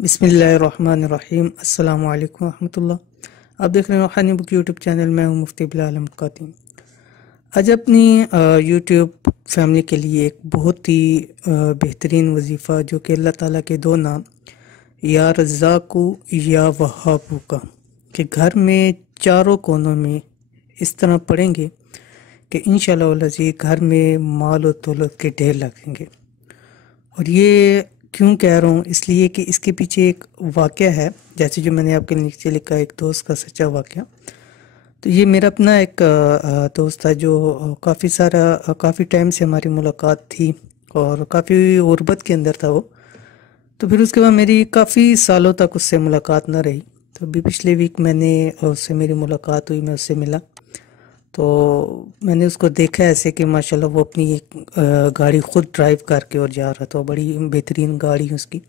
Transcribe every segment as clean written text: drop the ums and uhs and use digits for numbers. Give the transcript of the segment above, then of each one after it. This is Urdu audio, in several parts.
بسم اللہ الرحمن الرحیم۔ السلام علیکم ورحمۃ اللہ۔ آپ دیکھ رہے ہیں روحانی بک یوٹیوب چینل۔ میں ہوں مفتی بلال احمد قادری۔ آج اپنی یوٹیوب فیملی کے لیے ایک بہت ہی بہترین وظیفہ جو کہ اللہ تعالیٰ کے دو نام یا رزاقو یا وہابو کا کہ گھر میں چاروں کونوں میں اس طرح پڑھیں گے کہ انشاءاللہ والعزیز گھر میں مال و دولت کے ڈھیر لگیں گے۔ اور یہ کیوں کہہ رہا ہوں؟ اس لیے کہ اس کے پیچھے ایک واقعہ ہے، جیسے جو میں نے آپ کے نیچے لکھا ایک دوست کا سچا واقعہ۔ تو یہ میرا اپنا ایک دوست تھا جو کافی ٹائم سے ہماری ملاقات تھی اور کافی غربت کے اندر تھا وہ۔ تو پھر اس کے بعد میری کافی سالوں تک اس سے ملاقات نہ رہی۔ تو ابھی پچھلے ویک میں نے اس سے میری ملاقات ہوئی، میں اس سے ملا تو میں نے اس کو دیکھا ایسے کہ ماشاءاللہ وہ اپنی ایک گاڑی خود ڈرائیو کر کے اور جا رہا تھا، بڑی بہترین گاڑی اس کی۔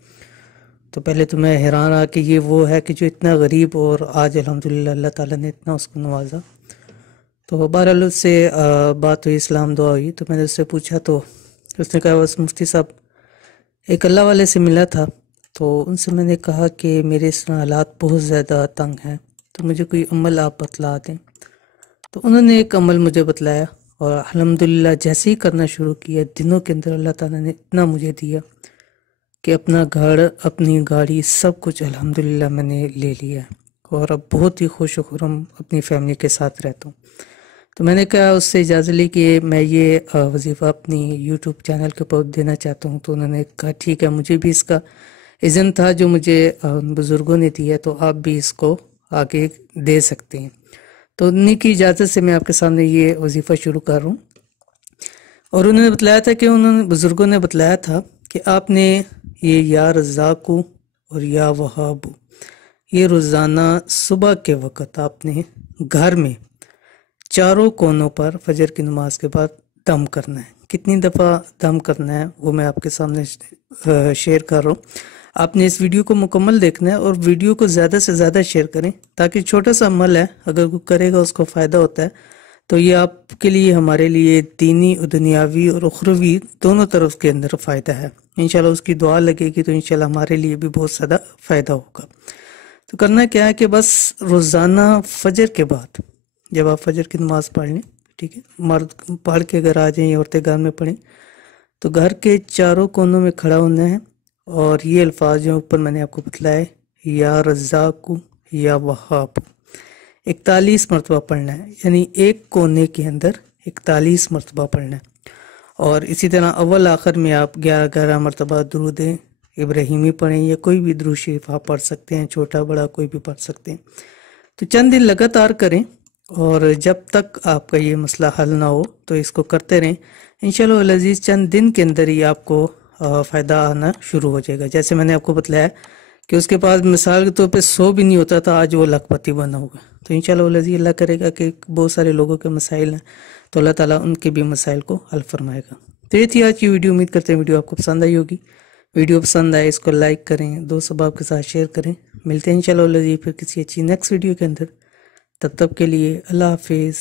تو پہلے تو میں حیران رہا کہ یہ وہ ہے کہ جو اتنا غریب اور آج الحمدللہ اللہ تعالیٰ نے اتنا اس کو نوازا۔ تو بہرحال اس سے بات ہوئی، اسلام دعا ہوئی۔ تو میں نے اس سے پوچھا تو اس نے کہا بس مفتی صاحب ایک اللہ والے سے ملا تھا، تو ان سے میں نے کہا کہ میرے اس طرح حالات بہت زیادہ تنگ ہیں، تو مجھے کوئی عمل آپ بتلا دیں۔ تو انہوں نے ایک عمل مجھے بتلایا اور الحمدللہ جیسے ہی کرنا شروع کیا، دنوں کے اندر اللہ تعالیٰ نے اتنا مجھے دیا کہ اپنا گھر، اپنی گاڑی، سب کچھ الحمدللہ میں نے لے لیا ہے اور اب بہت ہی خوش و خرم اپنی فیملی کے ساتھ رہتا ہوں۔ تو میں نے کہا اس سے اجازت لی کہ میں یہ وظیفہ اپنی یوٹیوب چینل کے اوپر دینا چاہتا ہوں۔ تو انہوں نے کہا ٹھیک ہے، مجھے بھی اس کا اذن تھا جو مجھے ان بزرگوں نے دیا، تو آپ بھی اس کو آگے دے سکتے ہیں۔ تو انہیں کی اجازت سے میں آپ کے سامنے یہ وظیفہ شروع کر رہا ہوں۔ اور انہوں نے بتلایا تھا کہ بزرگوں نے بتلایا تھا کہ آپ نے یہ یا رزاقو اور یا وہابو یہ روزانہ صبح کے وقت آپ نے گھر میں چاروں کونوں پر فجر کی نماز کے بعد دم کرنا ہے۔ کتنی دفعہ دم کرنا ہے وہ میں آپ کے سامنے شیئر کر رہا ہوں۔ آپ نے اس ویڈیو کو مکمل دیکھنا ہے اور ویڈیو کو زیادہ سے زیادہ شیئر کریں تاکہ چھوٹا سا عمل ہے، اگر کوئی کرے گا اس کو فائدہ ہوتا ہے تو یہ آپ کے لیے، ہمارے لیے دینی اور دنیاوی اور اخروی دونوں طرف کے اندر فائدہ ہے۔ انشاءاللہ اس کی دعا لگے گی تو انشاءاللہ ہمارے لیے بھی بہت زیادہ فائدہ ہوگا۔ تو کرنا کیا ہے کہ بس روزانہ فجر کے بعد جب آپ فجر کی نماز پڑھ لیں، ٹھیک ہے، مرد پڑھ کے اگر آ جائیں یا عورتیں گھر میں پڑھیں، تو گھر کے چاروں کونوں میں کھڑا ہونا ہے اور یہ الفاظ جو اوپر میں نے آپ کو بتلائے یا رزاقو یا وہاب 41 مرتبہ پڑھنا ہے، یعنی ایک کونے کے اندر 41 مرتبہ پڑھنا ہے۔ اور اسی طرح اول آخر میں آپ 11 مرتبہ درود ابراہیمی پڑھیں یا کوئی بھی درود شریف آپ پڑھ سکتے ہیں، چھوٹا بڑا کوئی بھی پڑھ سکتے ہیں۔ تو چند دن لگاتار کریں اور جب تک آپ کا یہ مسئلہ حل نہ ہو تو اس کو کرتے رہیں۔ انشاءاللہ العزیز چند دن کے اندر ہی آپ کو فائدہ آنا شروع ہو جائے گا۔ جیسے میں نے آپ کو بتلایا کہ اس کے پاس مثال کے طور پہ 100 بھی نہیں ہوتا تھا، آج وہ لاکھ پتی بنا ہوگا۔ تو انشاءاللہ العزیز اللہ کرے گا کہ بہت سارے لوگوں کے مسائل ہیں تو اللہ تعالیٰ ان کے بھی مسائل کو حل فرمائے گا۔ تو یہ تھی آج کی ویڈیو۔ امید کرتے ہیں ویڈیو آپ کو پسند آئی ہوگی۔ ویڈیو پسند آئے اس کو لائک کریں، دوست احباب کے ساتھ شیئر کریں۔ ملتے ہیں انشاءاللہ العزیز پھر کسی اچھی نیکسٹ ویڈیو کے اندر، تب تک کے لیے اللہ حافظ۔